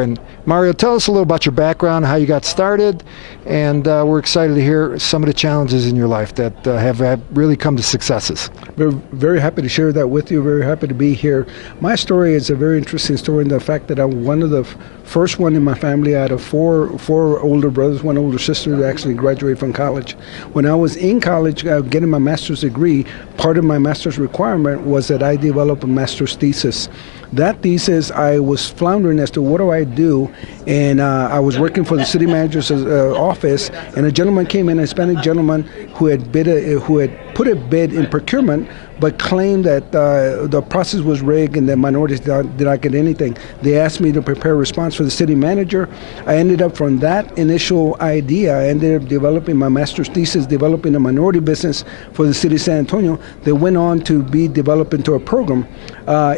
And Mario, tell us a little about your background, how you got started, and we're excited to hear some of the challenges in your life that have really come to successes. We're very happy to share that with you. Very happy to be here. My story is a very interesting story in the fact that I'm one of the first one in my family out of four older brothers, one older sister, to actually graduate from college. When I was in college getting my master's degree, part of my master's requirement was that I develop a master's thesis. That thesis, I was floundering as to what do I do, and I was working for the city manager's office, and a gentleman came in, a Hispanic gentleman who had put a bid in procurement, but claimed that the process was rigged and that minorities did not get anything. They asked me to prepare a response for the city manager. I ended up, from that initial idea, I ended up developing my master's thesis, developing a minority business for the city of San Antonio that went on to be developed into a program.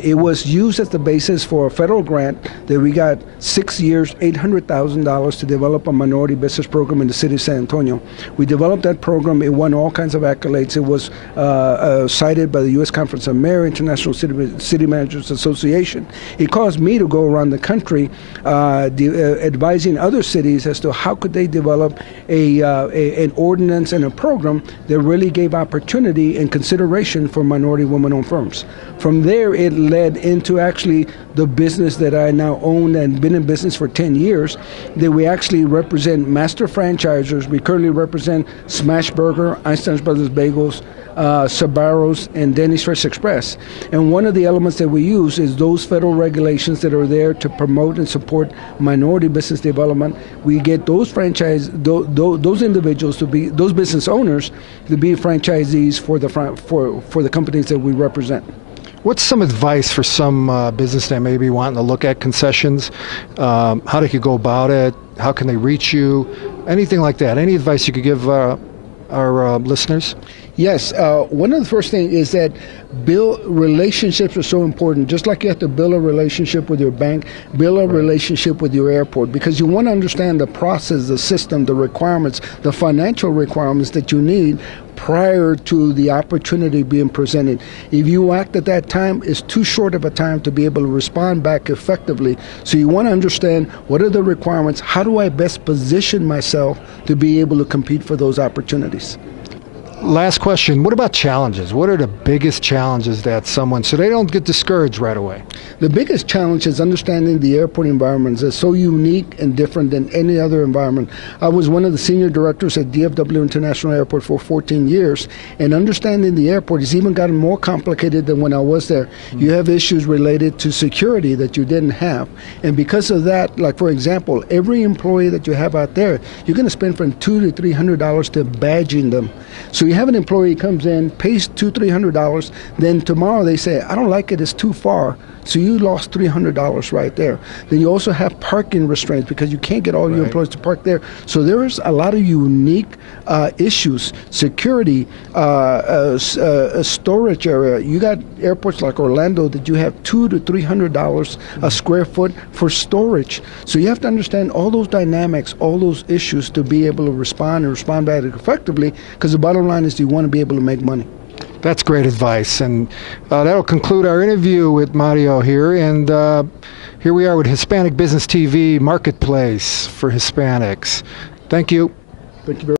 It was used as the basis for a federal grant that we got 6 years, $800,000 to develop a minority business program in the city of San Antonio. We developed that program. It won all kinds of accolades. It was cited by the U.S. Conference of Mayors, International City Managers Association. It caused me to go around the country advising other cities as to how could they develop an ordinance and a program that really gave opportunity and consideration for minority women-owned firms. From there, it led into actually the business that I now own and been in business for 10 years, that we actually represent master franchisors. We currently represent Smashburger, Einstein's Brothers Bagels, Sbarro's, and Denny's Fresh Express. And one of the elements that we use is those federal regulations that are there to promote and support minority business development. We get those those individuals to be, those business owners to be franchisees for the companies that we represent. What's some advice for some business that may be wanting to look at concessions? How they could go about it? How can they reach you? Anything like that? Any advice you could give our listeners? Yes, one of the first things is that relationships are so important. Just like you have to build a relationship with your bank, build a relationship with your airport, because you want to understand the process, the system, the requirements, the financial requirements that you need prior to the opportunity being presented. If you act at that time, it's too short of a time to be able to respond back effectively. So you want to understand what are the requirements, how do I best position myself to be able to compete for those opportunities. Last question, what about challenges? What are the biggest challenges that so they don't get discouraged right away? The biggest challenge is understanding the airport environments. It's so unique and different than any other environment. I was one of the senior directors at DFW International Airport for 14 years, and understanding the airport has even gotten more complicated than when I was there. Mm-hmm. You have issues related to security that you didn't have, and because of that, like for example, every employee that you have out there, you're going to spend from $200 to $300 to badging them. So you have an employee comes in, pays $200-300, then tomorrow they say, I don't like it, it's too far. So you lost $300 right there. Then you also have parking restraints because you can't get all your employees to park there. So there is a lot of unique issues. Security, storage area. You got airports like Orlando that you have $200 to $300 a square foot for storage. So you have to understand all those dynamics, all those issues to be able to respond and respond back effectively, because the bottom line is you want to be able to make money. That's great advice, and that'll conclude our interview with Mario here. And here we are with Hispanic Business TV Marketplace for Hispanics. Thank you. Thank you very much.